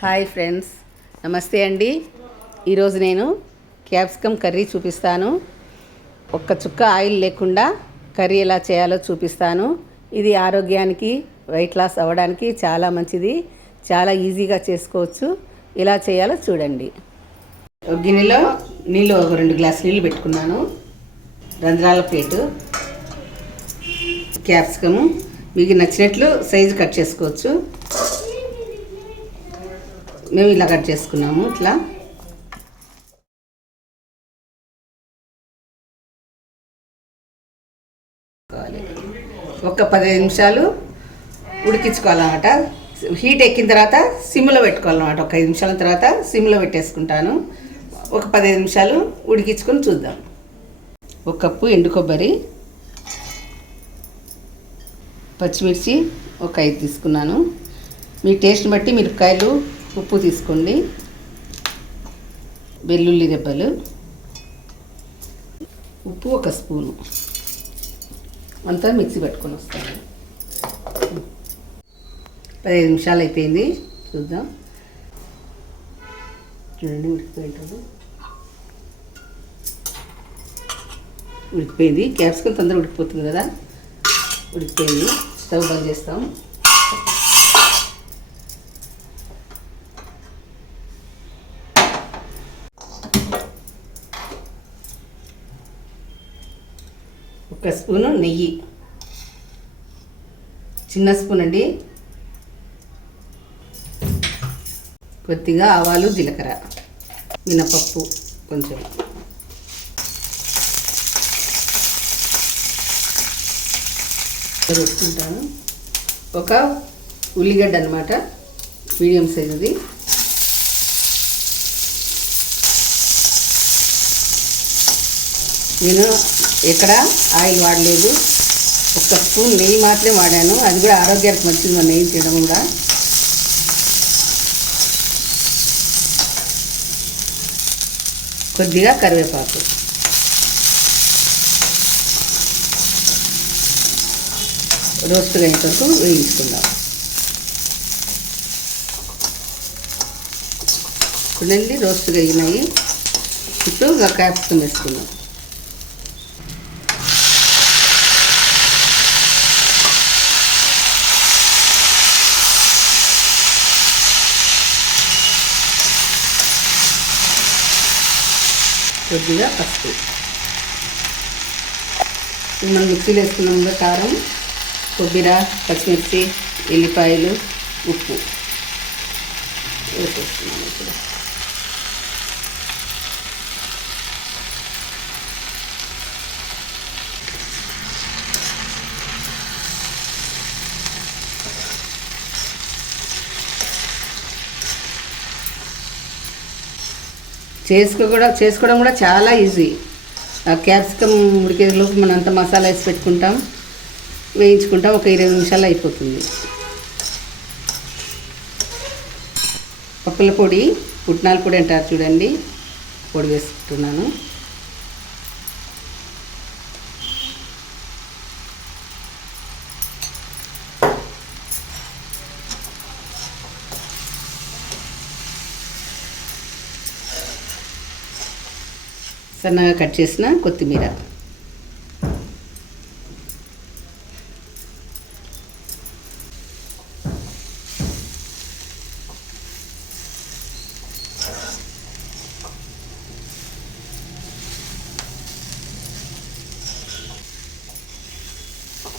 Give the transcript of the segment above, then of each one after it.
Hi friends నమస్తే అండి. ఈరోజు నేను క్యాప్సికమ్ కర్రీ చూపిస్తాను. ఒక్క చుక్క ఆయిల్ లేకుండా కర్రీ ఎలా చేయాలో చూపిస్తాను. ఇది ఆరోగ్యానికి వెయిట్ లాస్ అవ్వడానికి చాలా మంచిది. చాలా ఈజీగా చేసుకోవచ్చు. ఎలా చేయాలో చూడండి. గిన్నెలో నీళ్ళు ఒక రెండు గ్లాస్ నీళ్ళు పెట్టుకున్నాను. రంధ్రాల ప్లేటు క్యాప్సికము. మీకు నచ్చినట్లు సైజు కట్ చేసుకోవచ్చు. మేము ఇలా కట్ చేసుకున్నాము ఇట్లా. ఒక పదిహేను నిమిషాలు ఉడికించుకోవాలన్నమాట. హీట్ ఎక్కిన తర్వాత సిమ్లో పెట్టుకోవాలన్నమాట. ఒక ఐదు నిమిషాల తర్వాత సిమ్లో పెట్టేసుకుంటాను. ఒక పదిహేను నిమిషాలు ఉడికించుకొని చూద్దాం. ఒక కప్పు ఎండు కొబ్బరి పచ్చిమిర్చి ఒక ఐదు తీసుకున్నాను. మీ టేస్ట్ని బట్టి మిరపకాయలు ఉప్పు తీసుకోండి. వెల్లుల్లి దెబ్బలు ఉప్పు ఒక స్పూను. అంతా మిక్సీ పెట్టుకొని వస్తాను. పదిహేను నిమిషాలు అయిపోయింది. చూద్దాం. చూడండి ఉడికిపోయింటుంది ఉడికిపోయింది. క్యాప్సికమ్ తొందరగా ఉడికిపోతుంది కదా? ఉడికిపోయింది. స్టవ్ బంద్ చేస్తాం. ఒక స్పూను నెయ్యి. చిన్న స్పూన్ అండి. కొద్దిగా ఆవాలు జీలకర్ర మినపప్పు కొంచెం. పెట్టుకుంటాను ఒక ఉల్లిగడ్డ అనమాట మీడియం సైజుది. నేను ఎక్కడ ఆయిల్ వాడలేదు. ఒక స్పూన్ నెయ్యి మాత్రమే వాడాను. అది కూడా ఆరోగ్యానికి మంచిది మన నెయ్యి తినడం కూడా. కొద్దిగా కరివేపాకు. రోస్ట్ అయిన వరకు వేయించుకుందాం. ఇప్పుడు రోస్ట్గా అయినాయి. ఇప్పుడు ఒక క్యాప్సికం వేసుకుందాం. కొద్దిగా పసుపు. మనం మిక్సీలో వేసుకున్నాం కదా కారం కొబ్బరి పచ్చిమిర్చి ఎల్లిపాయలు ఉప్పు. వేసేస్తున్నాం ఇప్పుడు. చేసుకో కూడా చేసుకోవడం కూడా చాలా ఈజీ. ఆ క్యాప్సికమ్ ఉడికేలోపు మనం అంత మసాలా వేసి పెట్టుకుంటాం. వేయించుకుంటాం. ఒక ఇరవై నిమిషాలు అయిపోతుంది. పప్పుల పొడి పుట్నాల పొడి అంటారు చూడండి. పొడి వేసుకుంటున్నాను. సన్నగా కట్ చేసిన కొత్తిమీర.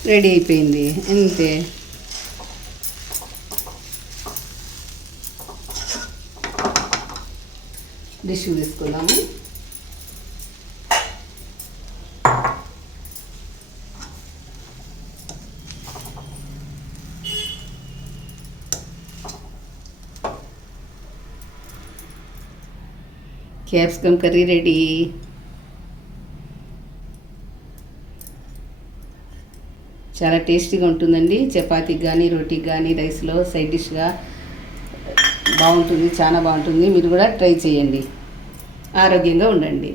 రెడీ అయిపోయింది. అంతే. డిష్ తీసుకున్నాము క్యాప్సికమ్ కర్రీ రెడీ. చాలా టేస్టీగా ఉంటుందండి. చపాతీకి కానీ రోటీకి కానీ రైస్లో సైడ్ డిష్గా బాగుంటుంది చాలా బాగుంటుంది. మీరు కూడా ట్రై చేయండి. ఆరోగ్యంగా ఉండండి.